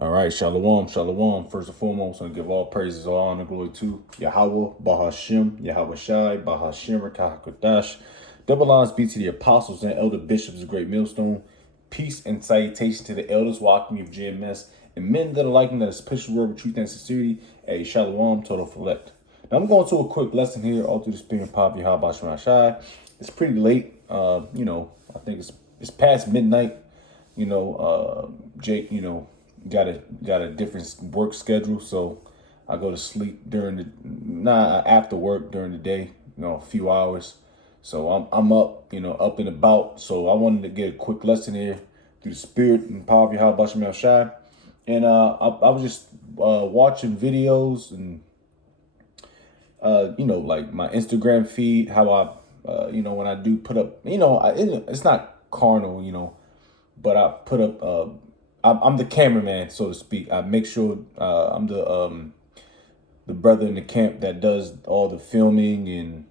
All right, shalom, shalom. First and foremost, I give all praises, all honor, glory to Yahweh, Bahashim, Yahweh Shai, Bahashim, Rakahakodash. Double honors be to the apostles and elder bishops of Great Millstone. Peace and salutation to the elders, walking of GMS, and men that are liking that a special word of truth and sincerity. A shalom, total select. Now I'm going to a quick lesson here, all through the spirit and power of Yahweh Shai. It's pretty late. I think it's past midnight. Jake, got a different work schedule, so I go to sleep after work during the day, a few hours. So I'm up, up and about. So I wanted to get a quick lesson here through the spirit and power of Yahweh Basham Shai. And I was just watching videos and like my Instagram feed, how when I do put up, it's not carnal, but I put up I'm the cameraman, so to speak. I make sure I'm the brother in the camp that does all the filming and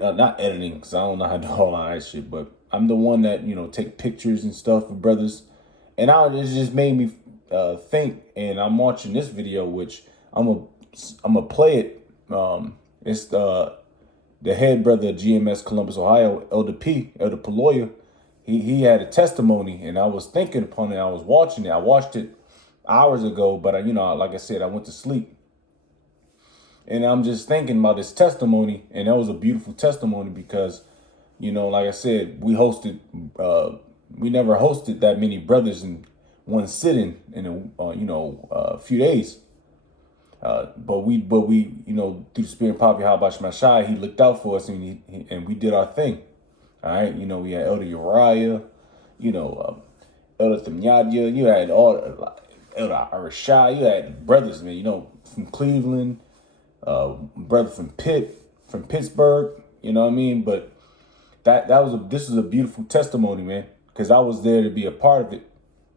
not editing, because I don't know how to do all that shit. But I'm the one that take pictures and stuff of brothers, and it just made me think. And I'm watching this video, which I'm gonna play it. It's the head brother of GMS Columbus, Ohio, Elder Paloya. He had a testimony, and I was thinking upon it. I was watching it. I watched it hours ago, but like I said, I went to sleep, and I'm just thinking about this testimony, and that was a beautiful testimony because, like I said, we never hosted that many brothers in one sitting in a few days. But we through the spirit and power of Yahweh Shai, he looked out for us, and we did our thing. All right, we had Elder Uriah, Elder Thamyadia, you had all Elder Arashai, you had brothers, man, from Cleveland, brother from Pittsburgh, you know what I mean? But this was a beautiful testimony, man, because I was there to be a part of it.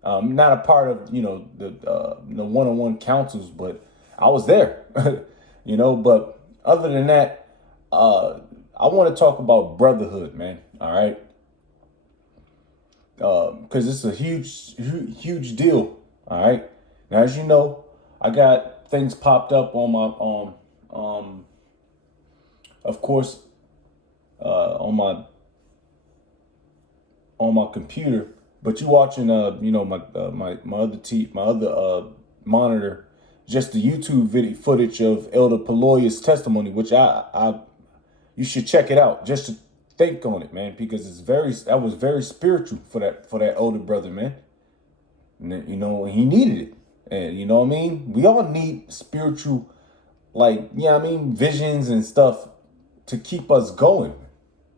Not a part of, the one-on-one councils, but I was there, but other than that, I want to talk about brotherhood, man. All right. Because it's a huge deal. All right. Now, as you know, I got things popped up on my, of course, on my computer. But you watching, my other monitor, just the YouTube video footage of Elder Paloya's testimony, which you should check it out just to think on it, man, because that was very spiritual for that older brother, man. And, he needed it. And you know what I mean? We all need spiritual, visions and stuff to keep us going.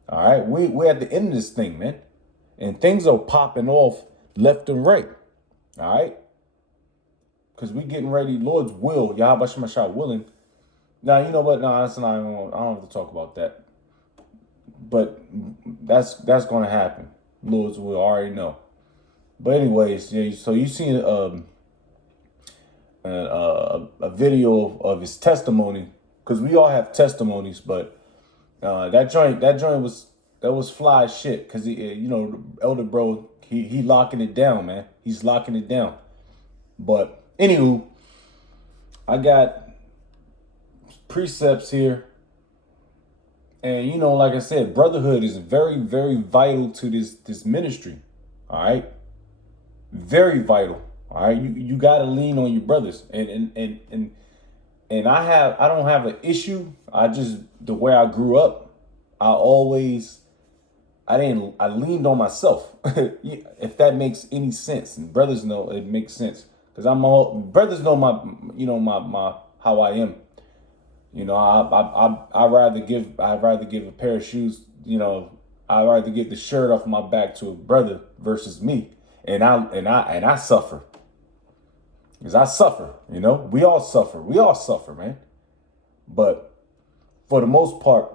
All right. We're at the end of this thing, man. And things are popping off left and right. All right. Because we getting ready, Lord's will, Yahweh Shemashah willing. Now, you know what? No, that's not. I don't have to talk about that. But that's going to happen. Lord's will, already know. But anyways, yeah. So you seen a video of his testimony, because we all have testimonies. But that joint was fly as shit. Because Elder Bro, he locking it down, man. He's locking it down. But anywho, I got precepts here, and like I said, brotherhood is very, very vital to this ministry. All right, very vital. All right, you got to lean on your brothers, and I don't have an issue. The way I grew up, I leaned on myself. If that makes any sense, and brothers know it makes sense, because brothers know my how I am. I'd rather give a pair of shoes, I'd rather give the shirt off my back to a brother versus me. And I suffer. Because I suffer, we all suffer, man. But for the most part,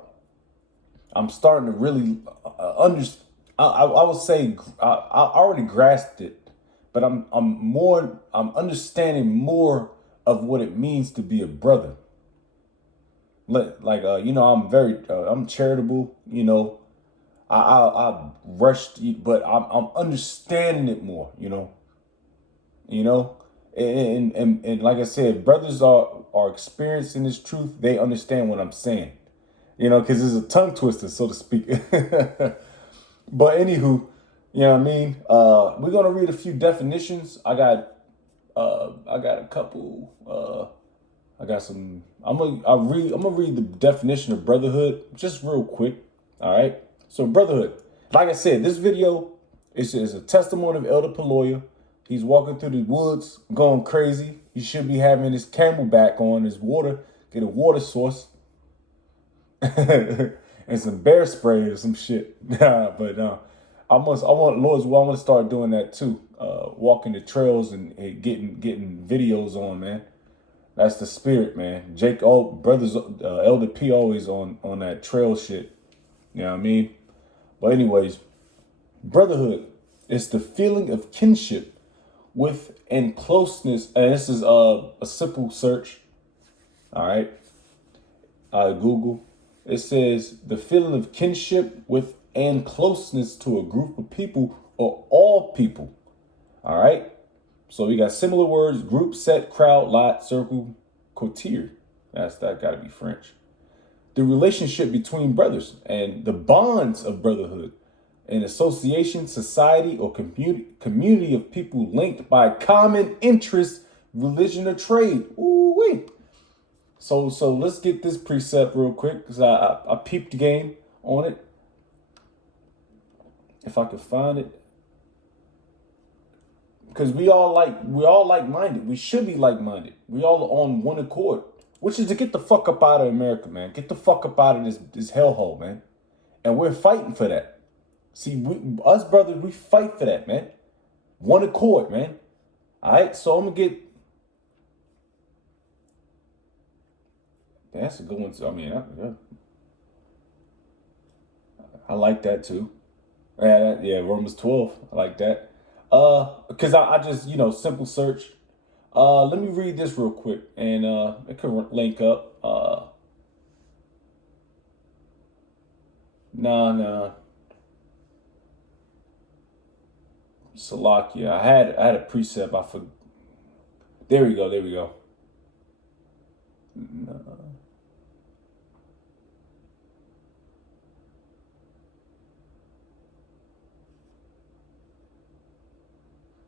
I'm starting to really understand. I would say I already grasped it, but I'm understanding more of what it means to be a brother. I'm charitable, I rushed, but I'm understanding it more, And like I said, brothers are experiencing this truth. They understand what I'm saying, because it's a tongue twister, so to speak. But anywho, you know what I mean. We're gonna read a few definitions. I got a couple. I got some. I'm gonna read the definition of brotherhood just real quick. All right. So brotherhood, like I said, this video is a testimony of Elder Paloya. He's walking through the woods, going crazy. He should be having his camelback on, his water, get a water source, and some bear spray or some shit. But I want Lord's will. I want to start doing that too. Walking the trails and getting videos on, man. That's the spirit, man. Jake, all brothers, Elder P always on that trail shit. You know what I mean? But anyways, brotherhood is the feeling of kinship with and closeness. And this is a simple search. All right. Google. It says the feeling of kinship with and closeness to a group of people or all people. All right. So we got similar words: group, set, crowd, lot, circle, coterie. That got to be French. The relationship between brothers and the bonds of brotherhood, an association, society, or community of people linked by common interest, religion, or trade. Ooh wait. So let's get this precept real quick because I peeped the game on it. If I could find it. Because we all like-minded. We should be like-minded. We all are on one accord, which is to get the fuck up out of America, man. Get the fuck up out of this hellhole, man. And we're fighting for that. See, us brothers, we fight for that, man. One accord, man. All right, so I'm gonna get. That's a good one. I mean, I like that too. Yeah, Romans 12. I like that. Because I just, simple search. Let me read this real quick and it could link up. Nah. Salakia. I had a precept. I forgot. There we go. Nah.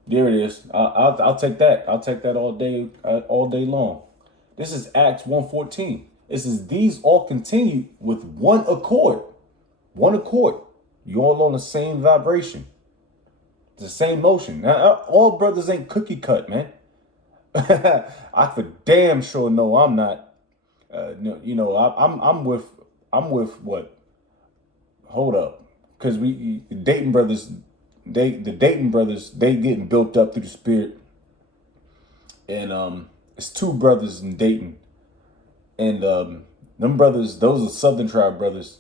There it is. I'll take that. I'll take that all day long. This is Acts 1:14. It says these all continue with one accord. One accord. You all on the same vibration. The same motion. Now, all brothers ain't cookie cut, man. I for damn sure know I'm not. I'm with what? Hold up, because the Dayton brothers, they getting built up through the spirit, and it's two brothers in Dayton, and them brothers, those are Southern Tribe brothers,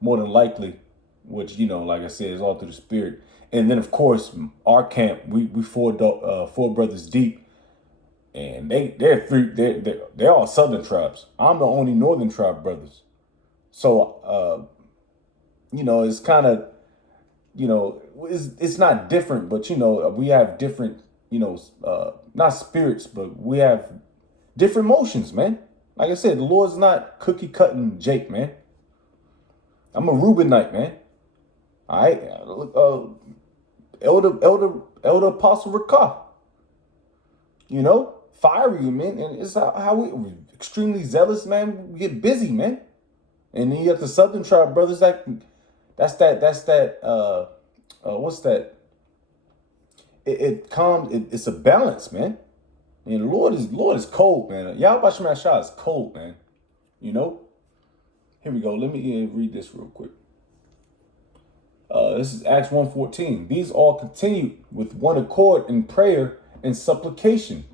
more than likely, which like I said, is all through the spirit. And then of course our camp, we four brothers deep, and they're all Southern tribes. I'm the only Northern Tribe brothers, so it's kind of it's not different, but we have different not spirits, but we have different motions, man. Like I said, the Lord's not cookie cutting Jake, man. I'm a Reubenite, man. All right, Elder Apostle Rakah. Fiery, man, and it's how we extremely zealous, man. We get busy, man. And then you have the Southern Tribe brothers that's that what's that? It's a balance, man. And the Lord is cold, man. Yahweh Shema Shah is cold, man. Here we go. Let me read this real quick. This is Acts 1:14. These all continued with one accord in prayer and supplication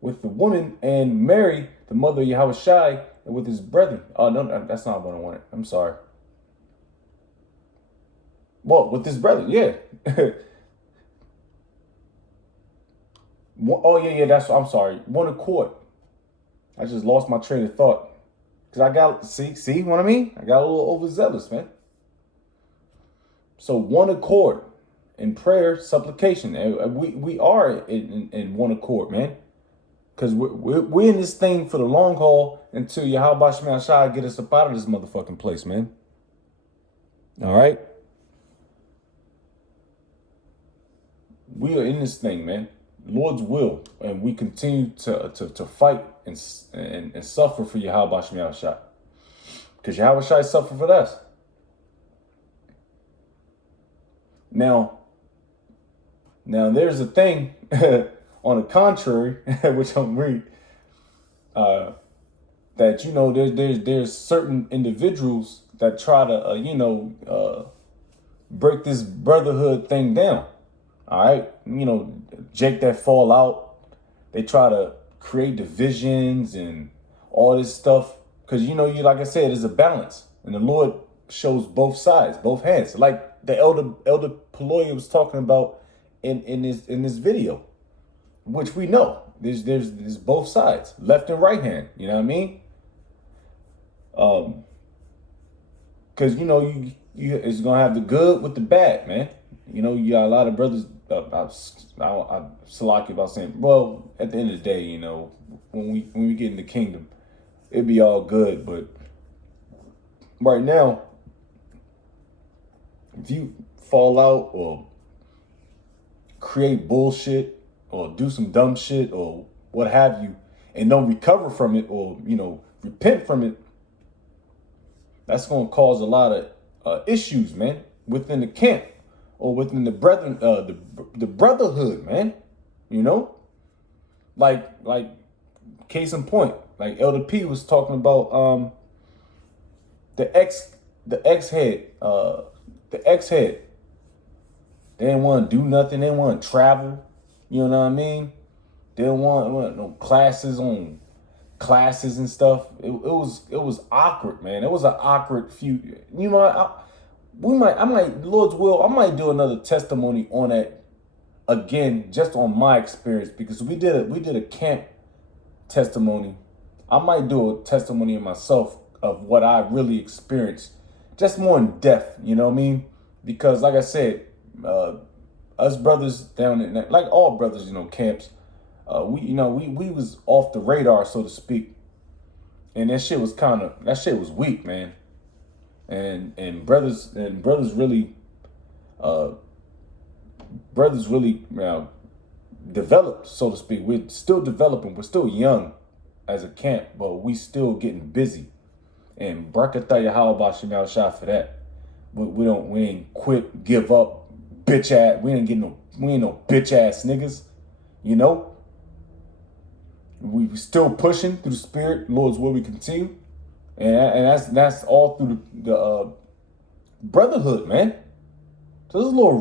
with the woman and Mary, the mother of Yahweh Shai, and with his brethren. Oh, no, that's not what I wanted. I'm sorry. Well, with his brother, yeah. Oh, yeah, I'm sorry. One accord. I just lost my train of thought. Because I got, see what I mean? I got a little overzealous, man. So one accord in prayer, supplication. And we are in one accord, man. Because we're in this thing for the long haul until Yahweh Shema Shai get us up out of this motherfucking place, man. All right? We are in this thing, man. Lord's will. And we continue to fight and suffer for Yahweh Shema Shai. Because Yahweh Shai suffered for us. Now there's a thing on the contrary, which I'm reading, that, you know, there's certain individuals that try to, break this brotherhood thing down. All right. You know, Jake that fall out. They try to create divisions and all this stuff. Because, you know, like I said, there's a balance. And the Lord shows both sides, both hands. Like the Elder Peloya was talking about in this video, which we know. There's both sides, left and right hand. You know what I mean? Because, you know, you it's gonna have the good with the bad, man. You know, you got a lot of brothers. I'm salaki about saying, well, at the end of the day, you know, when we get in the kingdom, it'd be all good. But right now, if you fall out or create bullshit or do some dumb shit or what have you, and don't recover from it or, you know, repent from it, that's going to cause a lot of issues, man, within the camp or within the brethren, the brotherhood, man. You know, like case in point, like Elder P was talking about the ex head. They didn't want to do nothing. They didn't want to travel. You know what I mean? They didn't want no classes on classes and stuff. It was awkward, man. It was an awkward few. You know, I might, Lord's will, I might do another testimony on that again, just on my experience, because we did a camp testimony. I might do a testimony of myself of what I really experienced, just more in depth. You know what I mean? Because like I said, us brothers down in that, like all brothers, you know, camps, we was off the radar, so to speak, and that shit was weak, man. And brothers really developed, so to speak. We're still developing. We're still young as a camp, but we still getting busy. And Barakatah Yahweh Shema Shai for that. We ain't quit, give up, bitch ass. We ain't no bitch ass niggas, you know. We still pushing through the spirit. Lord's will we continue, and that's all through the brotherhood, man. So this is a little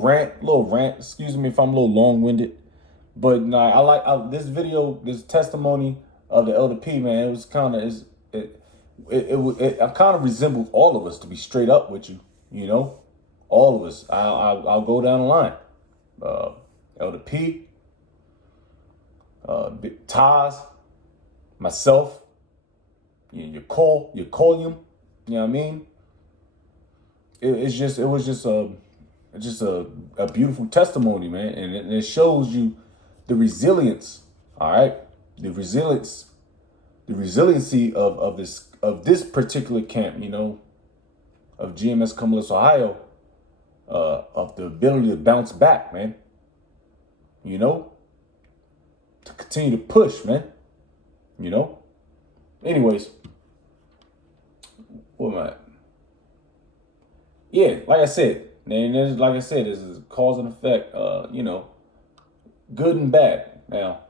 rant. Excuse me if I'm a little long-winded, but no, I like this video, this testimony of the Elder P, man. It was kind of it kind of resembled all of us, to be straight up with you, you know, all of us. I'll go down the line. Elder P, Taz, myself, your Colium, you know what I mean? It was just a beautiful testimony, man, and it shows you the resilience. All right, the resiliency of this particular camp, you know, of GMS Cumberland, Ohio, of the ability to bounce back, man. You know, to continue to push, man. You know. Anyways, what am I? Yeah, like I said, this is cause and effect. You know, good and bad. Now,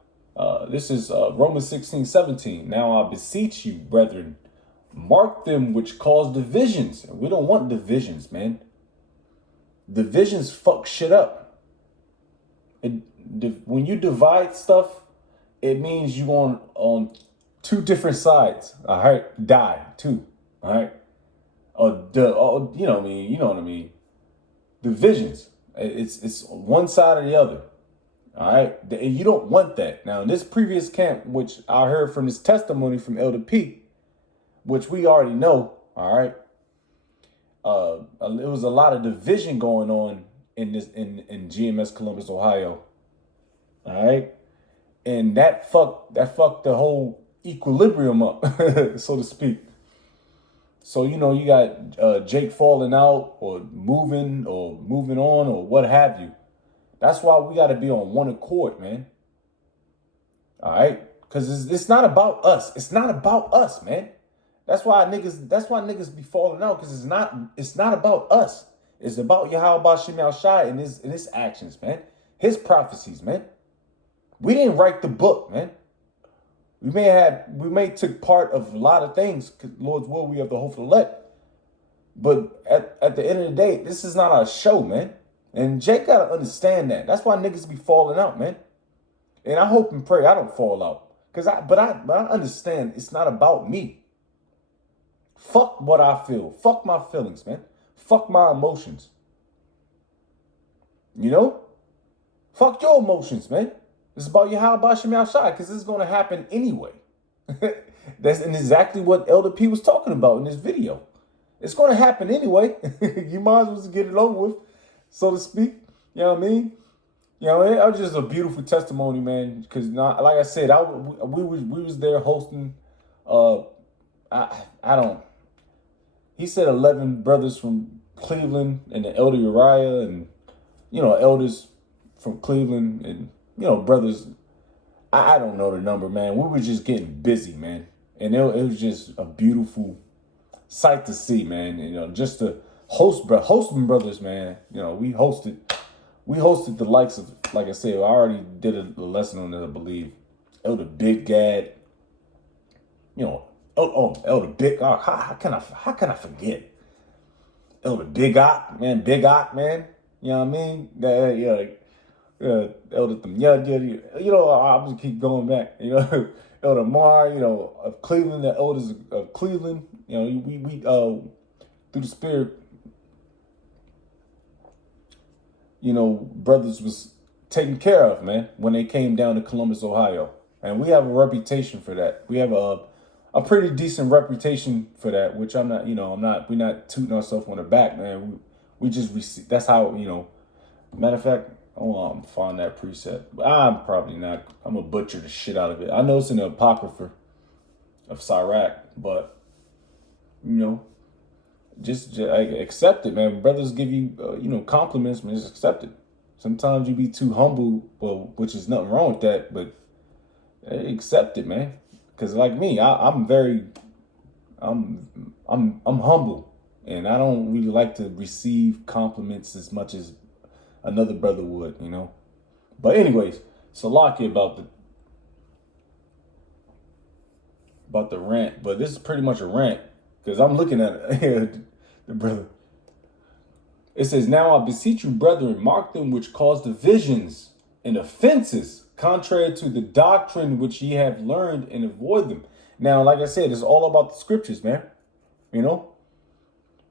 this is Romans 16:17. Now I beseech you, brethren, mark them which cause divisions. We don't want divisions, man. Divisions fuck shit up. When you divide stuff, it means you on two different sides. All right, die too. All right, you know what I mean. You know what I mean. Divisions. It's one side or the other. All right, and you don't want that. Now, in this previous camp, which I heard from this testimony from Elder P, which we already know. All right, it was a lot of division going on in GMS Columbus, Ohio. All right, and that fucked the whole equilibrium up, so to speak. So you got Jake falling out or moving on or what have you. That's why we got to be on one accord, man. All right, because it's not about us. It's not about us, man. That's why niggas. That's why niggas be falling out because it's not about us. It's about Yahweh Shemel Shai and his actions, man. His prophecies, man. We didn't write the book, man. We may took part of a lot of things. Cause Lord's will, we have the hope for the elect. But at the end of the day, this is not our show, man. And Jake gotta understand that. That's why niggas be falling out, man. And I hope and pray I don't fall out. But I understand it's not about me. Fuck what I feel. Fuck my feelings, man. Fuck my emotions. You know? Fuck your emotions, man. It's about your how about Shemel Shai, because this is going to happen anyway. That's exactly what Elder P was talking about in this video. It's going to happen anyway. You might as well get it over with, so to speak. You know what I mean? You know, it was just a beautiful testimony, man. Because, like I said, we was there hosting. I don't. He said 11 brothers from Cleveland and the Elder Uriah and elders from Cleveland and brothers. I don't know the number, man. We were just getting busy, man, and it was just a beautiful sight to see, man. Just to hosting brothers, man. We hosted the likes of, like I said, I already did a lesson on it, I believe. Elder Big Gad, Elder Big Ock. How can I forget? Elder Big Ock, man. Big Ock, man. You know what I mean? Elder I'm just keep going back. Elder Mar, of Cleveland, the elders of Cleveland. We through the spirit, brothers was taken care of, man, when they came down to Columbus, Ohio. And we have a reputation for that. We have a pretty decent reputation for that, which we're not tooting ourselves on the back, man. We just receive, that's how, matter of fact, I'm find that preset. But I'm probably not. I'm going to butcher the shit out of it. I know it's in the Apocrypha of Sirach, but, just accept it, man. Brothers give you, compliments, man. Just accept it. Sometimes you be too humble, well, which is nothing wrong with that, but accept it, man. Because like me, I'm humble, and I don't really like to receive compliments as much as another brother would, But anyways, Salaki about the rant, but this is pretty much a rant because I'm looking at the brother. It says, "Now I beseech you, brethren, mark them which cause divisions and offenses, contrary to the doctrine which ye have learned, and avoid them." Now, like I said, it's all about the scriptures, man.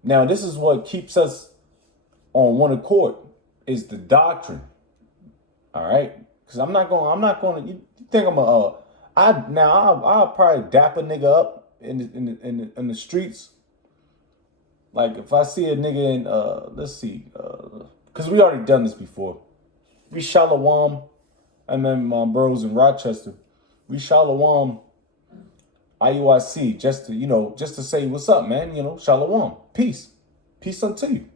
Now, this is what keeps us on one accord. Is the doctrine, all right? Because I'm not going to. You think I'll probably dap a nigga up in the streets. Like if I see a nigga in let's see, because we already done this before. We shalom. I remember my bros in Rochester. We shalom. IUIC just to say what's up, man. Shalom, peace unto you.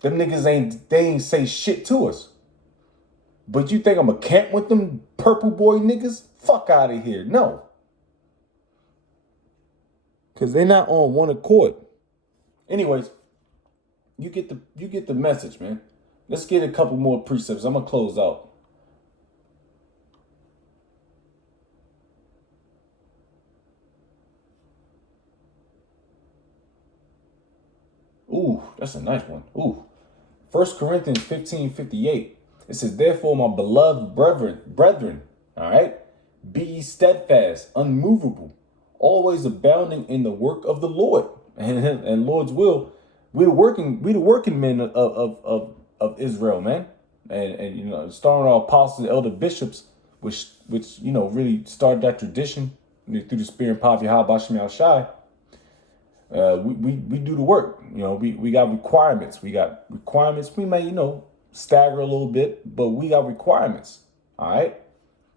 Them niggas ain't say shit to us. But you think I'm going to camp with them purple boy niggas? Fuck out of here. No. Because they're not on one accord. Anyways, you get the message, man. Let's get a couple more precepts. I'm going to close out. Ooh, that's a nice one. Ooh. 1 Corinthians 15:58. It says, "Therefore, my beloved brethren, all right, be ye steadfast, unmovable, always abounding in the work of the Lord." And Lord's will, we the working men of Israel, man. And starting our apostles and elder bishops, which really started that tradition through the spirit and power of Yahweh Bashim Al Shai. We do the work. We got requirements. We got requirements. We may, stagger a little bit, but we got requirements. All right.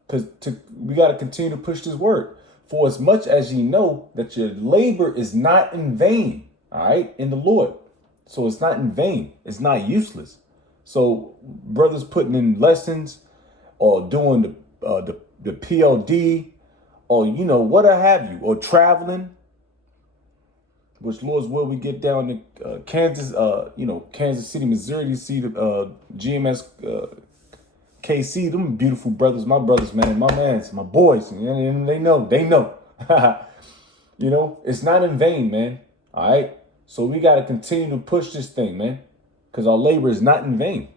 Because we got to continue to push this word. For as much as ye know that your labor is not in vain, all right, in the Lord. So it's not in vain. It's not useless. So brothers putting in lessons or doing the PLD or, what have you, or traveling, which Lord's will we get down to Kansas, Kansas City, Missouri to see the GMS KC, them beautiful brothers, my brothers, man, my mans, my boys, and they know. It's not in vain, man. All right. So we got to continue to push this thing, man, because our labor is not in vain.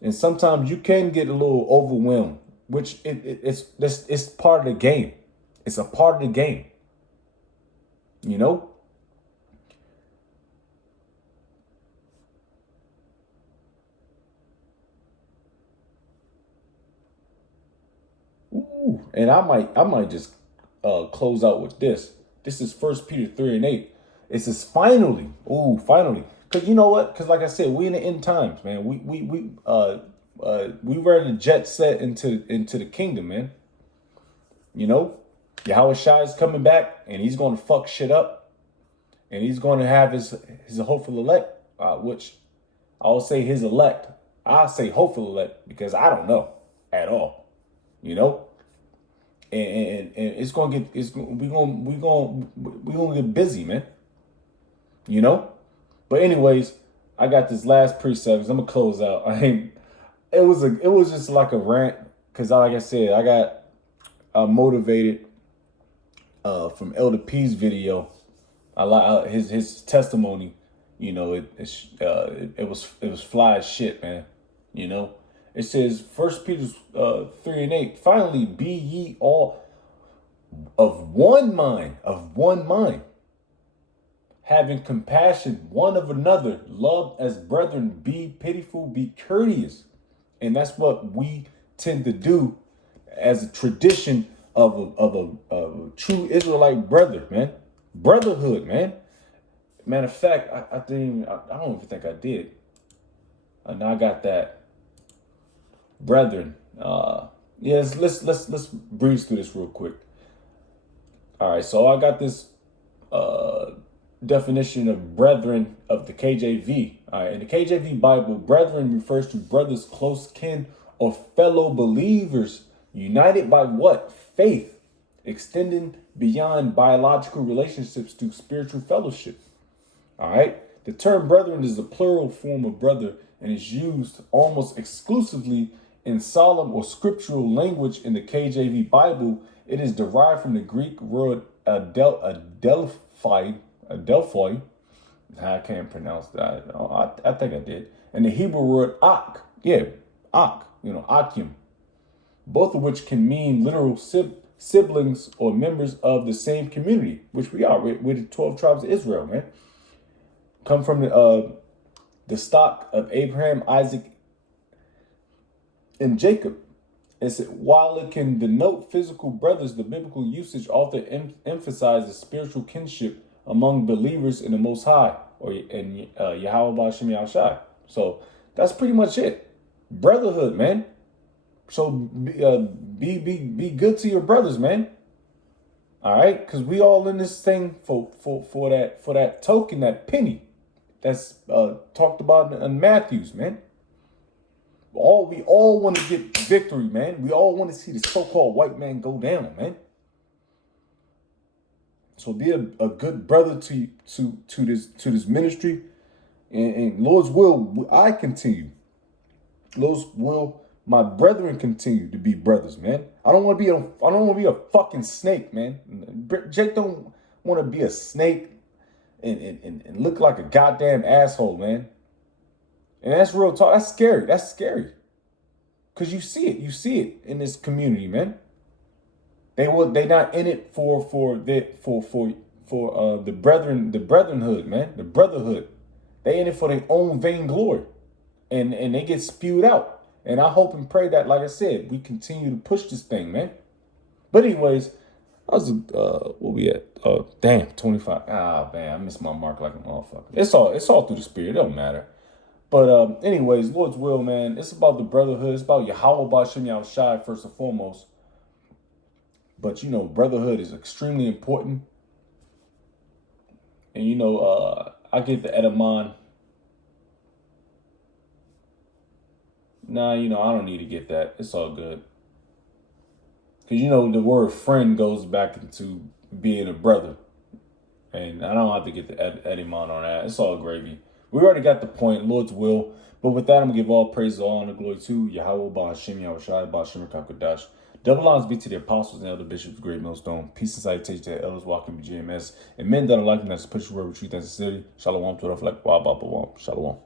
And sometimes you can get a little overwhelmed, which it's part of the game. It's a part of the game. Ooh, and I might just close out with this. This is 1 Peter 3:8. It says finally, finally, because you know what? Because like I said, we in the end times, man. We ready to jet set into the kingdom, man. Yahweh Shai is coming back, and he's going to fuck shit up, and he's going to have his hopeful elect, which I'll say his elect. I say hopeful elect because I don't know at all, and it's gonna get we gonna get busy, man. But anyways, I got this last precept. I'm gonna close out. It was just like a rant because, like I said, I got motivated from Elder P's video. I like his testimony. It was fly as shit, man. It says 1 Peter 3:8. Finally, be ye all of one mind, having compassion one of another, love as brethren, be pitiful, be courteous. And that's what we tend to do as a tradition of a true Israelite brother, man. Brotherhood, man. Matter of fact, I don't even think I did. And I got that. Brethren. Yes, let's breeze through this real quick. All right, so I got this definition of brethren of the KJV. All right, in the KJV Bible, brethren refers to brothers, close kin, or fellow believers united by what? Faith, extending beyond biological relationships to spiritual fellowship. All right, the term brethren is a plural form of brother and is used almost exclusively in solemn or scriptural language in the KJV Bible. It is derived from the Greek word adelphoi. I can't pronounce that. I think I did. And the Hebrew word ak. Yeah, ak. Akim. Both of which can mean literal siblings or members of the same community, which we are. We're the 12 tribes of Israel, man. Come from the stock of Abraham, Isaac, and Jacob. While it can denote physical brothers, the biblical usage often emphasizes spiritual kinship among believers in the Most High, or in Yahweh B'Shem Yahushai. So that's pretty much it. Brotherhood, man. So be good to your brothers, man. All right, because we all in this thing for that token, that penny that's talked about in Matthews, man. We all want to get victory, man. We all want to see the so-called white man go down, man. So be a good brother to this ministry, and Lord's will I continue. Lord's will my brethren continue to be brothers, man. I don't want to be a fucking snake, man. Jake don't want to be a snake and look like a goddamn asshole, man. And that's real talk. That's scary. That's scary. Cause you see it in this community, man. They not in it for the brethren, the brotherhood, man, the brotherhood. They in it for their own vain glory, and they get spewed out. And I hope and pray that, like I said, we continue to push this thing, man. But anyways, I was what we at? Damn, 25. Ah, man, I missed my mark like a motherfucker. It's all through the spirit. It don't matter. But anyways, Lord's will, man. It's about the brotherhood. It's about Yahweh Bashem Yahushai first and foremost. But brotherhood is extremely important. And I get the Edamon. Nah, I don't need to get that. It's all good. Because the word friend goes back into being a brother. And I don't have to get the Edamon on that. It's all gravy. We already got the point, Lord's will. But with that, I'm going to give all praise, all honor, glory to Yahweh, Ba'ashem, Yahushai, Ba'ashem, Kakadash. Double honors be to the apostles and elder bishops, great millstone. Peace and salutation to the elders walking with GMS. And men that are like them that's push word retreat that's the city. Shalom to the reflect. Shalom.